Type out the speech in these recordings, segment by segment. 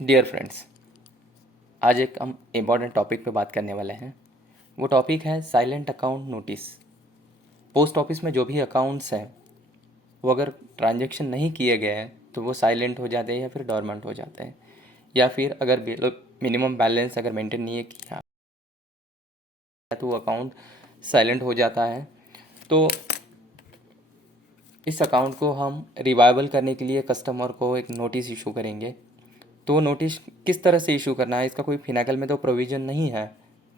Dear friends, आज एक हम इम्पॉर्टेंट टॉपिक पे बात करने वाले हैं। वो टॉपिक है silent account notice. Post office में जो भी अकाउंट्स हैं वो अगर ट्रांजैक्शन नहीं किए गए हैं तो वो साइलेंट हो जाते हैं या फिर डॉर्मेंट हो जाते हैं, या फिर अगर मिनिमम बैलेंस अगर मेंटेन नहीं है किया तो वो अकाउंट साइलेंट हो जाता है। तो इस अकाउंट को हम रिवाइवल करने के लिए कस्टमर को एक नोटिस इशू करेंगे। तो वो नोटिस किस तरह से इशू करना है, इसका कोई फिनाकल में तो प्रोविज़न नहीं है।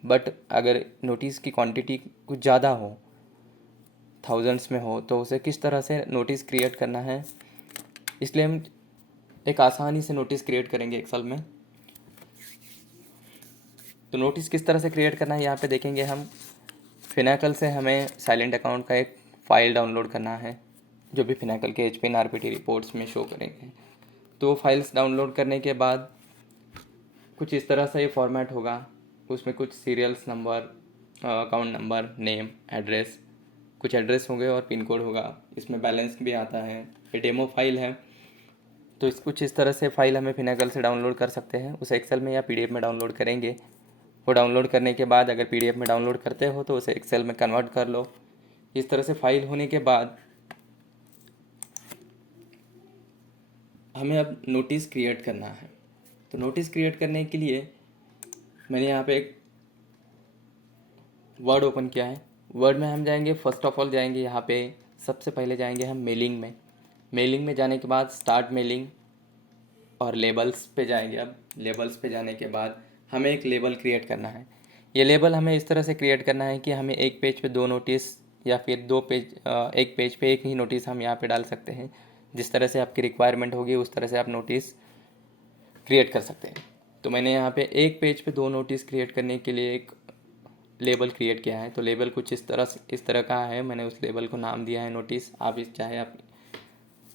बट अगर नोटिस की क्वांटिटी कुछ ज़्यादा हो, थाउजेंड्स में हो, तो उसे किस तरह से नोटिस क्रिएट करना है, इसलिए हम एक आसानी से नोटिस क्रिएट करेंगे एक्सेल में। तो नोटिस किस तरह से क्रिएट करना है यहाँ पे देखेंगे हम। फिनाकल से हमें साइलेंट अकाउंट का एक फ़ाइल डाउनलोड करना है, जो भी फिनाकल के एचपीएन आरपीटी रिपोर्ट्स में शो करेंगे। तो फाइल्स डाउनलोड करने के बाद कुछ इस तरह से ये फॉर्मेट होगा। उसमें कुछ serials number, account number, name, address, कुछ एड्रेस होंगे और पिन कोड होगा। इसमें बैलेंस भी आता है। ये डेमो फाइल है। तो कुछ इस तरह से फाइल हमें फिनाकल से डाउनलोड कर सकते हैं। उसे एक्सेल में या पीडीएफ में डाउनलोड करेंगे। वो डाउनलोड करने के बाद अगर पीडीएफ में डाउनलोड करते हो तो उसे एक्सेल में कन्वर्ट कर लो। इस तरह से फाइल होने के बाद हमें अब नोटिस क्रिएट करना है। तो नोटिस क्रिएट करने के लिए मैंने यहाँ पे एक वर्ड ओपन किया है। वर्ड में हम जाएंगे, फर्स्ट ऑफ ऑल जाएंगे यहाँ पे, सबसे पहले जाएंगे हम मेलिंग में। मेलिंग में जाने के बाद स्टार्ट मेलिंग और लेबल्स पे जाएंगे। अब लेबल्स पे जाने के बाद हमें एक लेबल क्रिएट करना है। ये लेबल हमें इस तरह से क्रिएट करना है कि हमें एक पेज पे दो नोटिस या फिर एक पेज पे एक ही नोटिस हम यहाँ पे डाल सकते हैं। जिस तरह से आपकी रिक्वायरमेंट होगी उस तरह से आप नोटिस क्रिएट कर सकते हैं। तो मैंने यहाँ पे एक पेज पे दो नोटिस क्रिएट करने के लिए एक लेबल क्रिएट किया है। तो लेबल कुछ इस तरह का है। मैंने उस लेबल को नाम दिया है नोटिस। आप इस चाहे आप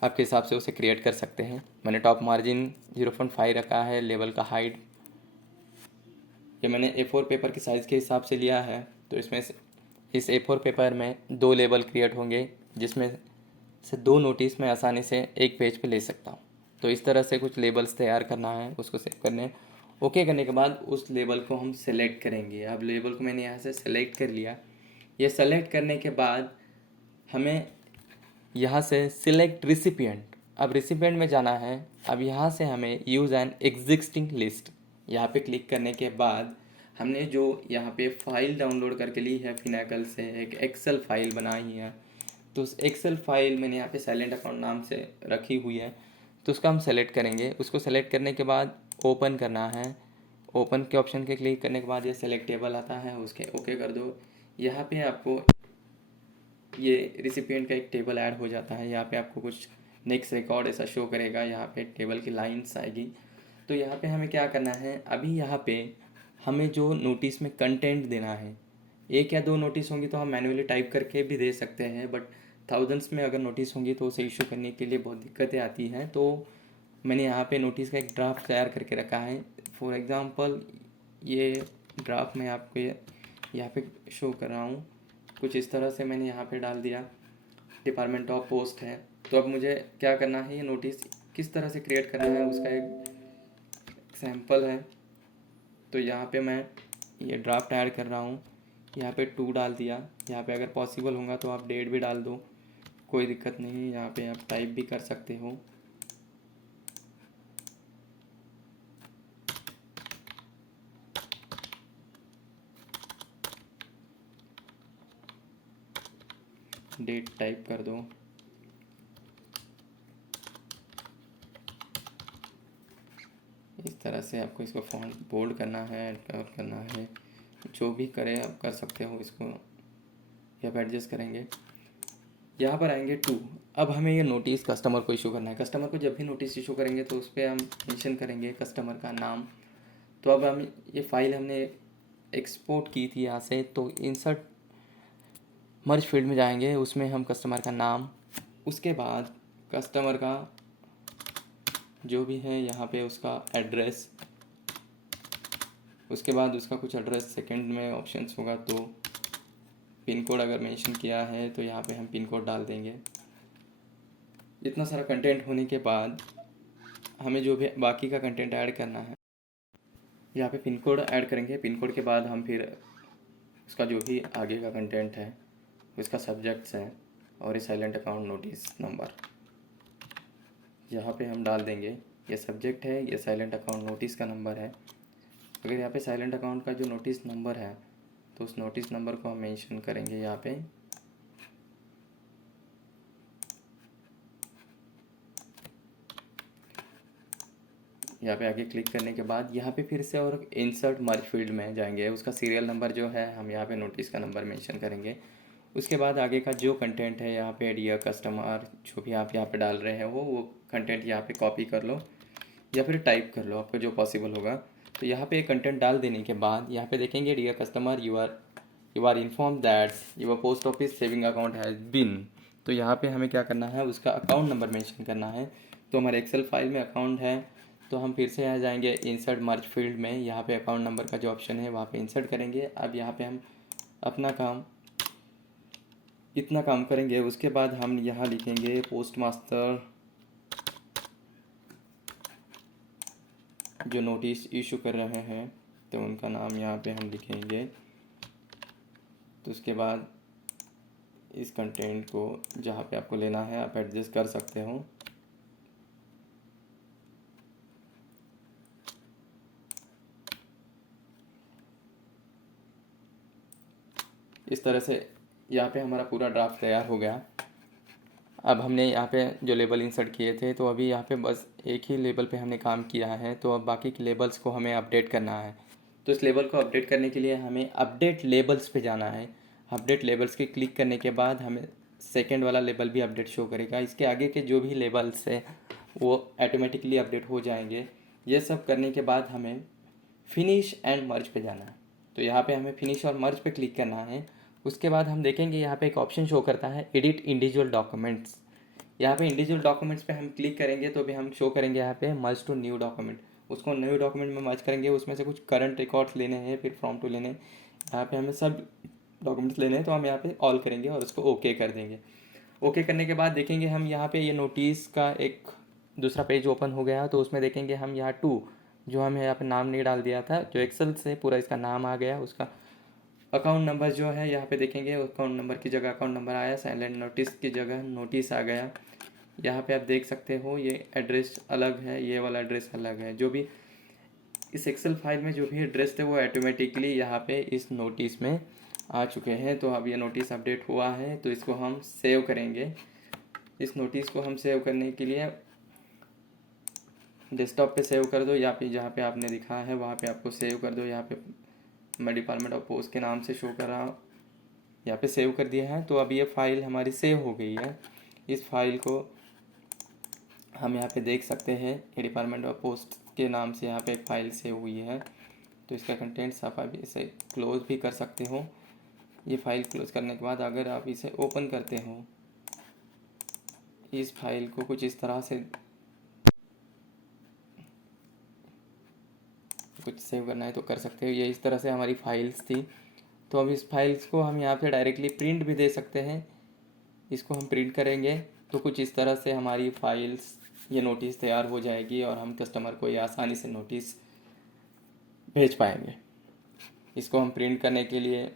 आपके हिसाब से उसे क्रिएट कर सकते हैं। मैंने टॉप मार्जिन 0.5 रखा है। लेबल का हाइट ये मैंने A4 पेपर के साइज़ के हिसाब से लिया है। तो इसमें से इस A4 पेपर में दो लेबल क्रिएट होंगे, जिसमें से दो नोटिस मैं आसानी से एक पेज पे ले सकता हूँ। तो इस तरह से कुछ लेबल्स तैयार करना है, उसको सेव करने। ओके करने के बाद उस लेबल को हम सेलेक्ट करेंगे। अब लेबल को मैंने यहाँ से सेलेक्ट कर लिया। ये सेलेक्ट करने के बाद हमें यहाँ से सिलेक्ट रिसिपिएंट, अब रिसिपिएंट में जाना है। अब यहाँ से हमें यूज़ एन एग्जिस्टिंग लिस्ट, यहाँ पे क्लिक करने के बाद हमने जो यहाँ पे फाइल डाउनलोड करके ली है फिनाकल से, एक एक्सेल फाइल बनाई है। तो उस एक्सेल फाइल मैंने यहाँ पे साइलेंट अकाउंट नाम से रखी हुई है। तो उसका हम सेलेक्ट करेंगे। उसको सेलेक्ट करने के बाद ओपन करना है। ओपन के ऑप्शन के क्लिक करने के बाद ये सेलेक्ट टेबल आता है, उसके ओके कर दो। यहाँ पे आपको ये रिसिपिएंट का एक टेबल ऐड हो जाता है। यहाँ पे आपको कुछ नेक्स्ट रिकॉर्ड ऐसा शो करेगा। यहाँ पे टेबल की लाइंस आएगी। तो यहाँ पे हमें क्या करना है, अभी यहाँ पे हमें जो नोटिस में कंटेंट देना है, एक या दो नोटिस होंगी तो हम मैन्युअली टाइप करके भी दे सकते हैं। बट थाउजेंड्स में अगर नोटिस होंगी तो उसे इशू करने के लिए बहुत दिक्कतें आती हैं। तो मैंने यहाँ पे नोटिस का एक ड्राफ्ट तैयार करके रखा है। फॉर एग्ज़ाम्पल ये ड्राफ्ट मैं आपको यहाँ पे शो कर रहा हूँ। कुछ इस तरह से मैंने यहाँ पे डाल दिया। डिपार्टमेंट ऑफ पोस्ट है। तो अब मुझे क्या करना है, ये नोटिस किस तरह से क्रिएट करना है उसका एक सैम्पल है। तो यहाँ पे मैं ये ड्राफ्ट ऐड कर रहा हूँ। यहाँ पे 2 डाल दिया। यहाँ पे अगर पॉसिबल होगा तो आप डेट भी डाल दो, कोई दिक्कत नहीं। यहाँ पे आप टाइप भी कर सकते हो। डेट टाइप कर दो। इस तरह से आपको इसको फॉन्ट बोल्ड करना है, कवर करना है, जो भी करे आप कर सकते हो। इसको या आप एडजस्ट करेंगे। यहाँ पर आएंगे 2। अब हमें ये नोटिस कस्टमर को इशू करना है। कस्टमर को जब भी नोटिस इशू करेंगे तो उस पर हम मेंशन करेंगे कस्टमर का नाम। तो अब हम ये फाइल हमने एक्सपोर्ट की थी यहाँ से, तो इंसर्ट मर्ज फील्ड में जाएंगे। उसमें हम कस्टमर का नाम, उसके बाद कस्टमर का जो भी है यहाँ पे उसका एड्रेस, उसके बाद उसका कुछ एड्रेस सेकंड में ऑप्शंस होगा। तो पिन कोड अगर मेंशन किया है तो यहाँ पे हम पिन कोड डाल देंगे। इतना सारा कंटेंट होने के बाद हमें जो भी बाकी का कंटेंट ऐड करना है, यहाँ पे पिन कोड ऐड करेंगे। पिन कोड के बाद हम फिर उसका जो भी आगे का कंटेंट है, उसका सब्जेक्ट्स है और ये साइलेंट अकाउंट नोटिस नंबर यहाँ पे हम डाल देंगे। ये सब्जेक्ट है, ये साइलेंट अकाउंट नोटिस का नंबर है। अगर यहाँ पे साइलेंट अकाउंट का जो नोटिस नंबर है तो उस नोटिस नंबर को हम मेंशन करेंगे यहाँ पे। यहाँ पे आगे क्लिक करने के बाद यहाँ पे फिर से और इंसर्ट मर्ज फील्ड में जाएंगे। उसका सीरियल नंबर जो है हम यहाँ पे नोटिस का नंबर मेंशन करेंगे। उसके बाद आगे का जो कंटेंट है यहाँ पे डियर कस्टमर जो भी आप यहाँ पे डाल रहे हैं वो कंटेंट यहाँ पे कॉपी कर लो या फिर टाइप कर लो, आपको जो पॉसिबल होगा। तो यहाँ पे कंटेंट डाल देने के बाद यहाँ पे देखेंगे dear customer you are inform that your post office saving account has been. तो यहाँ पे हमें क्या करना है, उसका अकाउंट नंबर मेंशन करना है। तो हमारे एक्सेल फाइल में अकाउंट है तो हम फिर से आ जाएंगे इंसर्ट मर्ज फील्ड में। यहाँ पे अकाउंट नंबर का जो ऑप्शन है वहाँ पे इंसर्ट करेंगे। अब यहाँ पे हम अपना काम इतना काम करेंगे। उसके बाद हम यहाँ लिखेंगे पोस्ट मास्टर जो नोटिस इशू कर रहे हैं तो उनका नाम यहाँ पे हम लिखेंगे। तो उसके बाद इस कंटेंट को जहाँ पे आपको लेना है आप एडजस्ट कर सकते हो। इस तरह से यहाँ पे हमारा पूरा ड्राफ्ट तैयार हो गया। अब हमने यहाँ पे जो लेबल इंसर्ट किए थे तो अभी यहाँ पे बस एक ही लेबल पे हमने काम किया है। तो अब बाकी के लेबल्स को हमें अपडेट करना है। तो इस लेबल को अपडेट करने के लिए हमें अपडेट लेबल्स पे जाना है। अपडेट लेबल्स के क्लिक करने के बाद हमें सेकेंड वाला लेबल भी अपडेट शो करेगा। इसके आगे के जो भी लेबल्स है वो ऑटोमेटिकली अपडेट हो जाएंगे। ये सब करने के बाद हमें फिनिश एंड मर्ज पे जाना है। तो यहाँ पे हमें फिनिश और मर्ज पे क्लिक करना है। उसके बाद हम देखेंगे यहाँ पे एक ऑप्शन शो करता है एडिट इंडिविजुअल डॉक्यूमेंट्स। यहाँ पे इंडिविजुअल डॉक्यूमेंट्स पे हम क्लिक करेंगे तो भी हम शो करेंगे यहाँ पे मर्ज टू न्यू डॉक्यूमेंट। उसको न्यू डॉक्यूमेंट में मर्ज करेंगे। उसमें से कुछ करंट रिकॉर्ड्स लेने हैं, फिर फ्रॉम टू लेने हैं। यहाँ पे हमें सब डॉक्यूमेंट्स लेने हैं तो हम यहाँ पे ऑल करेंगे और उसको ओके कर देंगे। ओके करने के बाद देखेंगे हम यहाँ पे ये नोटिस का एक दूसरा पेज ओपन हो गया। तो उसमें देखेंगे हम यहाँ टू जो हमें यहाँ पे नाम नहीं डाल दिया था, जो एक्सेल से पूरा इसका नाम आ गया। उसका अकाउंट नंबर जो है यहाँ पे देखेंगे अकाउंट नंबर की जगह अकाउंट नंबर आया, साइलेंट नोटिस की जगह नोटिस आ गया। यहाँ पे आप देख सकते हो ये एड्रेस अलग है, ये वाला एड्रेस अलग है। जो भी इस एक्सेल फाइल में जो भी एड्रेस थे वो ऑटोमेटिकली यहाँ पे इस नोटिस में आ चुके हैं। तो अब ये नोटिस अपडेट हुआ है तो इसको हम सेव करेंगे। इस नोटिस को हम सेव करने के लिए डेस्कटॉप पे सेव कर दो या फिर जहाँ पे आपने दिखा है वहाँ पे आपको सेव कर दो। यहाँ पे मैं डिपार्टमेंट ऑफ पोस्ट के नाम से शो कर रहा हूँ, यहाँ पे सेव कर दिया है। तो अब ये फाइल हमारी सेव हो गई है। इस फाइल को हम यहाँ पे देख सकते हैं ये डिपार्टमेंट ऑफ पोस्ट के नाम से यहाँ पे एक फ़ाइल सेव हुई है। तो इसका कंटेंट्स आप अभी इसे क्लोज़ भी कर सकते हो। ये फाइल क्लोज़ करने के बाद अगर आप इसे ओपन करते हो, इस फाइल को कुछ इस तरह से कुछ सेव करना है तो कर सकते हो। ये इस तरह से हमारी फाइल्स थी। तो अब इस फाइल्स को हम यहाँ पे डायरेक्टली प्रिंट भी दे सकते हैं। इसको हम प्रिंट करेंगे तो कुछ इस तरह से हमारी फाइल्स ये नोटिस तैयार हो जाएगी और हम कस्टमर को ये आसानी से नोटिस भेज पाएंगे। इसको हम प्रिंट करने के लिए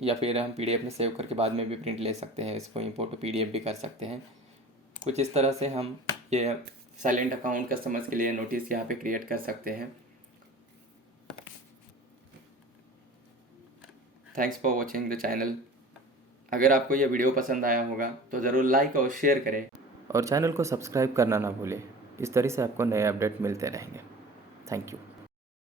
या फिर हम पीडीएफ में सेव करके बाद में भी प्रिंट ले सकते हैं। इसको इंपोर्ट टू पीडीएफ भी कर सकते हैं। कुछ इस तरह से हम ये साइलेंट अकाउंट कस्टमर्स के लिए नोटिस यहाँ पे क्रिएट कर सकते हैं। Thanks for watching the channel. अगर आपको यह वीडियो पसंद आया होगा तो ज़रूर लाइक और शेयर करें और चैनल को सब्सक्राइब करना ना भूलें। इस तरह से आपको नए अपडेट मिलते रहेंगे। Thank you.